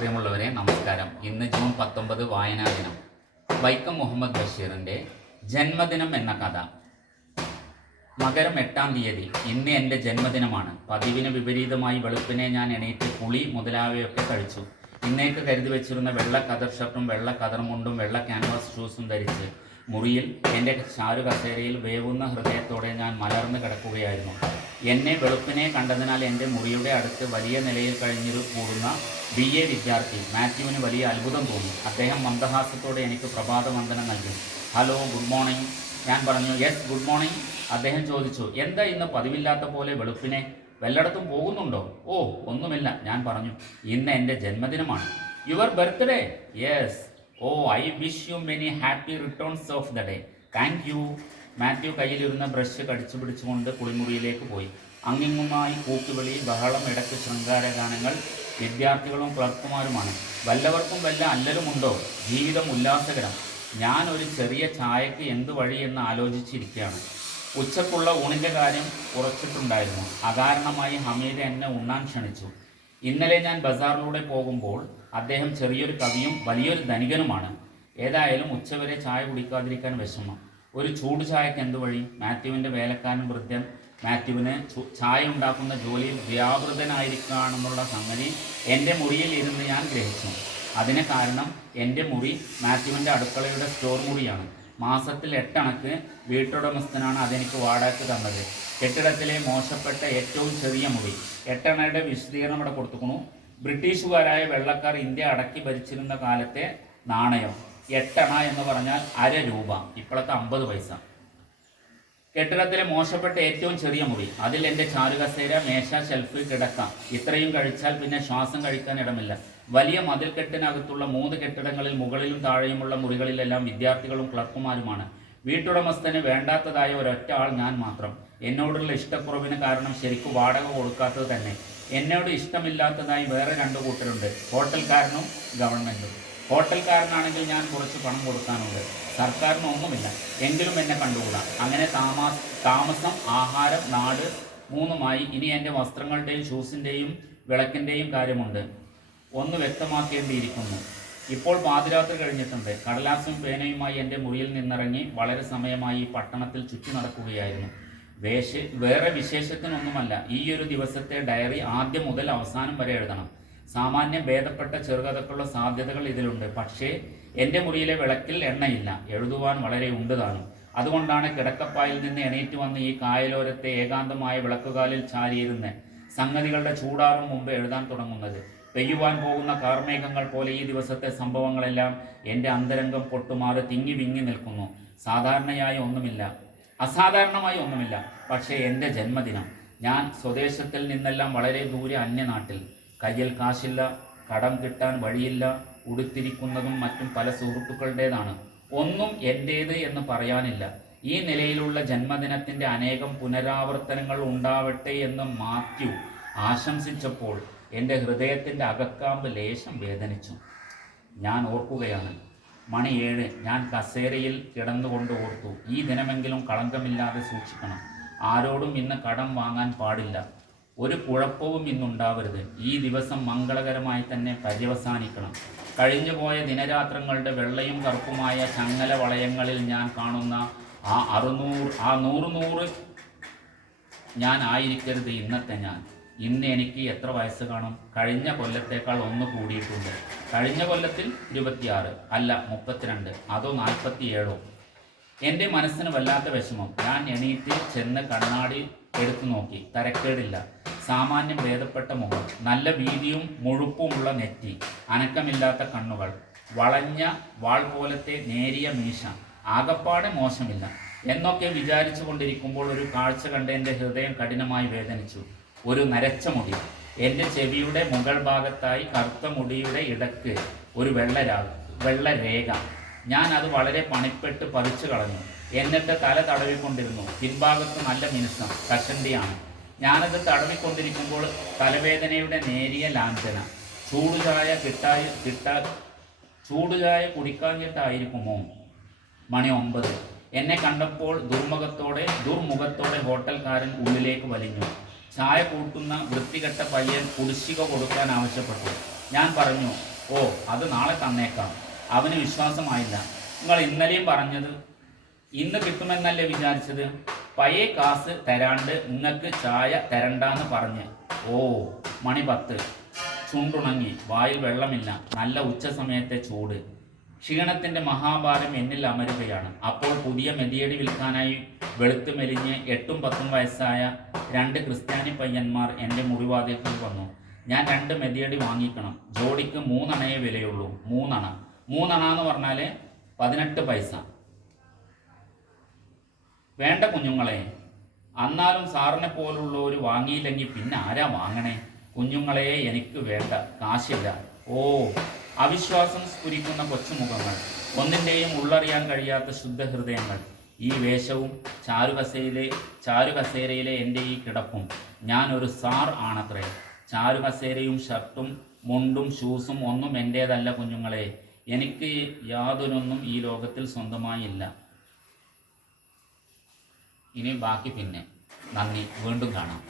പ്രിയമുള്ളവരെ നമസ്കാരം. ഇന്ന് ജൂൺ 19 വായനാ ദിനം. വൈക്കം മുഹമ്മദ് ബഷീറിൻ്റെ ജന്മദിനം എന്ന കഥ. മകരം 8-ാം തീയതി. ഇന്ന് എൻ്റെ ജന്മദിനമാണ്. പതിവിന് വിപരീതമായി വെളുപ്പിനെ ഞാൻ എണീറ്റ് കുളി മുതലായവയൊക്കെ കഴിച്ചു. ഇന്നേക്ക് കരുതി വെച്ചിരുന്ന വെള്ള കതർ ഷർട്ടും വെള്ള കതർ മുണ്ടും വെള്ള ക്യാൻവാസ് ഷൂസും ധരിച്ച് മുറിയിൽ എൻ്റെ ചാരു കസേരയിൽ വേവുന്ന ഹൃദയത്തോടെ ഞാൻ മലർന്ന് കിടക്കുകയായിരുന്നു. എന്നെ വെളുപ്പിനെ കണ്ടതിനാൽ എൻ്റെ മുറിയുടെ അടുത്ത് വലിയ നിലയിൽ കഴിഞ്ഞിരു കൂടുന്ന BA വിദ്യാർത്ഥി മാത്യുവിന് വലിയ അത്ഭുതം തോന്നി. അദ്ദേഹം മന്ദഹാസത്തോടെ എനിക്ക് പ്രഭാതവന്ദനം നൽകി. Hello, good morning. ഞാൻ പറഞ്ഞു, യെസ് ഗുഡ് മോർണിംഗ്. അദ്ദേഹം ചോദിച്ചു, എന്താ ഇന്ന് പതിവില്ലാത്ത പോലെ വെളുപ്പിനെ? വല്ലയിടത്തും പോകുന്നുണ്ടോ? ഓ, ഒന്നുമില്ല, ഞാൻ പറഞ്ഞു. ഇന്ന് എൻ്റെ ജന്മദിനമാണ്. Your birthday? Yes. Oh, I wish you many happy returns of the day. Thank you. Mathew കയ്യിലിരുന്ന ബ്രഷ് കടിച്ചു പിടിച്ചുകൊണ്ട് കുളിമുറിയിലേക്ക് പോയി. അങ്ങിങ്ങുമായി കൂക്കുവിളി, ബഹളം, ഇടയ്ക്ക് ശൃംഗാരഗാനങ്ങൾ. വിദ്യാർത്ഥികളും ക്ലർക്കുമാരുമാണ്. വല്ലവർക്കും വല്ല അല്ലലുമുണ്ടോ? ജീവിതം ഉല്ലാസകരം. ഞാൻ ഒരു ചെറിയ ചായക്ക് എന്ത് വഴിയെന്ന് ആലോചിച്ചിരിക്കുകയാണ്. ഉച്ചക്കുള്ള ഊണിൻ്റെ കാര്യം ഉറച്ചിട്ടുണ്ടായിരുന്നു. അകാരണമായി ഹമീദ് എന്നെ ഉണ്ണാൻ ക്ഷണിച്ചു. ഇന്നലെ ഞാൻ ബസാറിലൂടെ പോകുമ്പോൾ അദ്ദേഹം ചെറിയൊരു കവിയും വലിയൊരു ധനികനുമാണ്. ഏതായാലും ഉച്ചവരെ ചായ കുടിക്കാതിരിക്കാൻ വിഷമം. ഒരു ചൂട് ചായക്ക് എന്ത് വഴി? മാത്യുവിൻ്റെ വേലക്കാരൻ വൃദ്ധൻ മാത്യുവിന് ചായ ഉണ്ടാക്കുന്ന ജോലിയിൽ വ്യാപൃതനായിരിക്കുകയാണെന്നുള്ള സംഗതി എൻ്റെ മുറിയിൽ ഇരുന്ന് ഞാൻ ഗ്രഹിച്ചു. അതിന് കാരണം എൻ്റെ മുറി മാത്യുവിൻ്റെ അടുക്കളയുടെ സ്റ്റോർ മുറിയാണ്. മാസത്തിൽ 8 അണക്ക് വീട്ടുടമസ്ഥനാണ് അതെനിക്ക് വാടകയ്ക്ക് തന്നത്. കെട്ടിടത്തിലെ മോശപ്പെട്ട ഏറ്റവും ചെറിയ മുറി. 8 അണയുടെ വിശദീകരണം ഇവിടെ കൊടുത്തുക്കണു. ബ്രിട്ടീഷുകാരായ വെള്ളക്കാർ ഇന്ത്യ അടക്കി ഭരിച്ചിരുന്ന കാലത്തെ നാണയം. 8 അണ എന്ന് പറഞ്ഞാൽ ½ രൂപ, ഇപ്പോഴത്തെ 50 പൈസ. കെട്ടിടത്തിലെ മോശപ്പെട്ട ഏറ്റവും ചെറിയ മുറി. അതിൽ എൻ്റെ ചാരുകസേര, മേശ, ഷെൽഫ്, കിടക്ക. ഇത്രയും കഴിച്ചാൽ പിന്നെ ശ്വാസം കഴിക്കാൻ ഇടമില്ല. വലിയ മതിൽക്കെട്ടിനകത്തുള്ള 3 കെട്ടിടങ്ങളിൽ മുകളിലും താഴെയുമുള്ള മുറികളിലെല്ലാം വിദ്യാർത്ഥികളും ക്ലർക്കുമാരുമാണ്. വീട്ടുടമസ്ഥന് വേണ്ടാത്തതായ ഒരൊറ്റ ആൾ ഞാൻ മാത്രം. എന്നോടുള്ള ഇഷ്ടക്കുറവിന് കാരണം ശരിക്കും വാടക കൊടുക്കാത്തത് തന്നെ. എന്നോട് ഇഷ്ടമില്ലാത്തതായി വേറെ 2 കൂട്ടരുണ്ട്, ഹോട്ടൽക്കാരനും ഗവൺമെൻറ്റും. ഹോട്ടൽക്കാരനാണെങ്കിൽ ഞാൻ കുറച്ച് പണം കൊടുക്കാനുണ്ട്, സർക്കാരിന് ഒന്നുമില്ല. എങ്കിലും എന്നെ കണ്ടുകൂടാ. അങ്ങനെ താമസം, ആഹാരം, നാട് 3മായി. ഇനി എൻ്റെ വസ്ത്രങ്ങളുടെയും ഷൂസിൻ്റെയും വിളക്കിൻ്റെയും കാര്യമുണ്ട്. ഒന്ന് വ്യക്തമാക്കേണ്ടിയിരിക്കുന്നു. ഇപ്പോൾ പാതിരാത്രി കഴിഞ്ഞിട്ടുണ്ട്. കടലാസും പേനയുമായി എൻ്റെ മുറിയിൽ നിന്നിറങ്ങി വളരെ സമയമായി പട്ടണത്തിൽ ചുറ്റി നടക്കുകയായിരുന്നു. വേറെ വിശേഷത്തിനൊന്നുമല്ല. ഈ ഒരു ദിവസത്തെ ഡയറി ആദ്യം മുതൽ അവസാനം വരെ എഴുതണം. സാമാന്യം ഭേദപ്പെട്ട ചെറുകഥക്കുള്ള സാധ്യതകൾ ഇതിലുണ്ട്. പക്ഷേ എൻ്റെ മുറിയിലെ വിളക്കിൽ എണ്ണയില്ല. എഴുതുവാൻ വളരെ ഉണ്ട് താനും. അതുകൊണ്ടാണ് കിടക്കപ്പായിൽ നിന്ന് എണീറ്റ് വന്ന് ഈ കായലോരത്തെ ഏകാന്തമായ വിളക്കുകാലിൽ ചാരിയിരുന്ന് സംഗതികളുടെ ചൂടാറും മുമ്പ് എഴുതാൻ തുടങ്ങുന്നത്. പെയ്യുവാൻ പോകുന്ന കാർമേഘങ്ങൾ പോലെ ഈ ദിവസത്തെ സംഭവങ്ങളെല്ലാം എൻ്റെ അന്തരംഗം പൊട്ടുമാറി തിങ്ങി വിങ്ങി നിൽക്കുന്നു. അസാധാരണമായി ഒന്നുമില്ല. പക്ഷേ എൻ്റെ ജന്മദിനം. ഞാൻ സ്വദേശത്തിൽ നിന്നെല്ലാം വളരെ ദൂരെ അന്യനാട്ടിൽ. കയ്യിൽ കാശില്ല, കടം കിട്ടാൻ വഴിയില്ല. ഉടുത്തിരിക്കുന്നതും മറ്റും പല സുഹൃത്തുക്കളുടേതാണ്. ഒന്നും എൻ്റേത് എന്ന് പറയാനില്ല. ഈ നിലയിലുള്ള ജന്മദിനത്തിൻ്റെ അനേകം പുനരാവർത്തനങ്ങൾ ഉണ്ടാവട്ടെ എന്ന് മാത്യു ആശംസിച്ചപ്പോൾ എൻ്റെ ഹൃദയത്തിൻ്റെ അകക്കാമ്പ് ലേശം വേദനിച്ചു. ഞാൻ ഓർക്കുകയാണ്. മണി 7. ഞാൻ കസേരയിൽ കിടന്നുകൊണ്ട് ഓർത്തു, ഈ ദിനമെങ്കിലും കളങ്കമില്ലാതെ സൂക്ഷിക്കണം. ആരോടും ഇന്ന് കടം വാങ്ങാൻ പാടില്ല. ഒരു കുഴപ്പവും ഇന്നുണ്ടാവരുത്. ഈ ദിവസം മംഗളകരമായി തന്നെ പര്യവസാനിക്കണം. കഴിഞ്ഞുപോയ ദിനരാത്രങ്ങളുടെ വെള്ളയും കറുപ്പുമായ ചങ്ങല വളയങ്ങളിൽ ഞാൻ കാണുന്ന ആ 100 ഞാൻ ആയിരിക്കരുത് ഇന്നത്തെ ഞാൻ. ഇന്ന് എനിക്ക് എത്ര വയസ്സ് കാണും? കഴിഞ്ഞ കൊല്ലത്തേക്കാൾ 1 കൂടിയിട്ടുണ്ട്. കഴിഞ്ഞ കൊല്ലത്തിൽ 26, അല്ല 32, അതോ 47. എൻ്റെ മനസ്സിന് വല്ലാത്ത വിഷമം. ഞാൻ എണീറ്റ് ചെന്ന് കണ്ണാടി എടുത്തു നോക്കി. തരക്കേടില്ല. സാമാന്യം ഭേദപ്പെട്ട മുഖം, നല്ല വീതിയും മുഴുപ്പുമുള്ള നെറ്റി, അനക്കമില്ലാത്ത കണ്ണുകൾ, വളഞ്ഞ വാൾ പോലത്തെ നേരിയ മീശ. ആകപ്പാടെ മോശമില്ല എന്നൊക്കെ വിചാരിച്ചു കൊണ്ടിരിക്കുമ്പോൾ ഒരു കാഴ്ച കണ്ട് എൻ്റെ ഹൃദയം കഠിനമായി വേദനിച്ചു. ഒരു നരച്ച മുടി. എൻ്റെ ചെവിയുടെ മുകൾ ഭാഗത്തായി കറുത്ത മുടിയുടെ ഇടക്ക് ഒരു വെള്ള രേഖ. ഞാൻ അത് വളരെ പണിപ്പെട്ട് പറിച്ചു കളഞ്ഞു. എന്നിട്ട് തല തടവിക്കൊണ്ടിരുന്നു. പിൻഭാഗത്ത് നല്ല മിനുസം, കഷണ്ടിയാണ്. ഞാനത് തടവിക്കൊണ്ടിരിക്കുമ്പോൾ തലവേദനയുടെ നേരിയ ലാഞ്ചന. ചൂടുചായ കുടിക്കാഞ്ഞിട്ടായിരിക്കുമോ? മണി 9. എന്നെ കണ്ടപ്പോൾ ദുർമുഖത്തോടെ ഹോട്ടൽക്കാരൻ ഉള്ളിലേക്ക് വലിഞ്ഞു. ചായ കൂട്ടുന്ന വൃത്തികെട്ട പയ്യൻ കുടിശ്ശിക കൊടുക്കാൻ ആവശ്യപ്പെട്ടു. ഞാൻ പറഞ്ഞു, ഓ അത് നാളെ തന്നേക്കാം. അവന് വിശ്വാസമായില്ല. നിങ്ങൾ ഇന്നലെയും പറഞ്ഞത് ഇന്ന് കിട്ടുമെന്നല്ലേ വിചാരിച്ചത്? പഴയ കാസ് തരാണ്ട് നിങ്ങൾക്ക് ചായ തരണ്ടാന്ന് പറഞ്ഞ്. ഓ മണി 10. ചുണ്ടുണങ്ങി, വായിൽ വെള്ളമില്ല, നല്ല ഉച്ച സമയത്തെ ചൂട്, ക്ഷീണത്തിൻ്റെ മഹാഭാരം എന്നിൽ അമരുകയാണ്. അപ്പോൾ പുതിയ മെതിയടി വിൽക്കാനായി വെളുത്ത് മെലിഞ്ഞ് 8ഉം 10ഉം വയസ്സായ 2 ക്രിസ്ത്യാനി പയ്യന്മാർ എൻ്റെ മുറിവാതിൽക്കൽ വന്നു. ഞാൻ 2 മെതിയടി വാങ്ങിക്കണം. ജോഡിക്ക് 3 അണയേ വിലയുള്ളൂ. 3 അണ. 3 അണ എന്ന് പറഞ്ഞാൽ 18 പൈസ. വേണ്ട കുഞ്ഞുങ്ങളെ, അന്നാലും സാറിനെ പോലുള്ളവർ വാങ്ങിയില്ലെങ്കിൽ പിന്നെ ആരാ വാങ്ങണേ? കുഞ്ഞുങ്ങളെ എനിക്ക് വേണ്ട, കാശില്ല. ഓ അവിശ്വാസം സ്ഫുരിക്കുന്ന കൊച്ചുമുഖങ്ങൾ, ഒന്നിൻ്റെയും ഉള്ളറിയാൻ കഴിയാത്ത ശുദ്ധഹൃദയങ്ങൾ. ഈ വേഷവും ചാരുകസേരയിലെ എൻ്റെ ഈ കിടപ്പും. ഞാനൊരു സാർ ആണത്രേ. ചാരുകസേരയും ഷർട്ടും മുണ്ടും ഷൂസും ഒന്നും എൻ്റേതല്ല കുഞ്ഞുങ്ങളെ. എനിക്ക് യാതൊരൊന്നും ഈ ലോകത്തിൽ സ്വന്തമായി ഇല്ല. ഇനി ബാക്കി പിന്നെ. നന്ദി. വീണ്ടും കാണാം.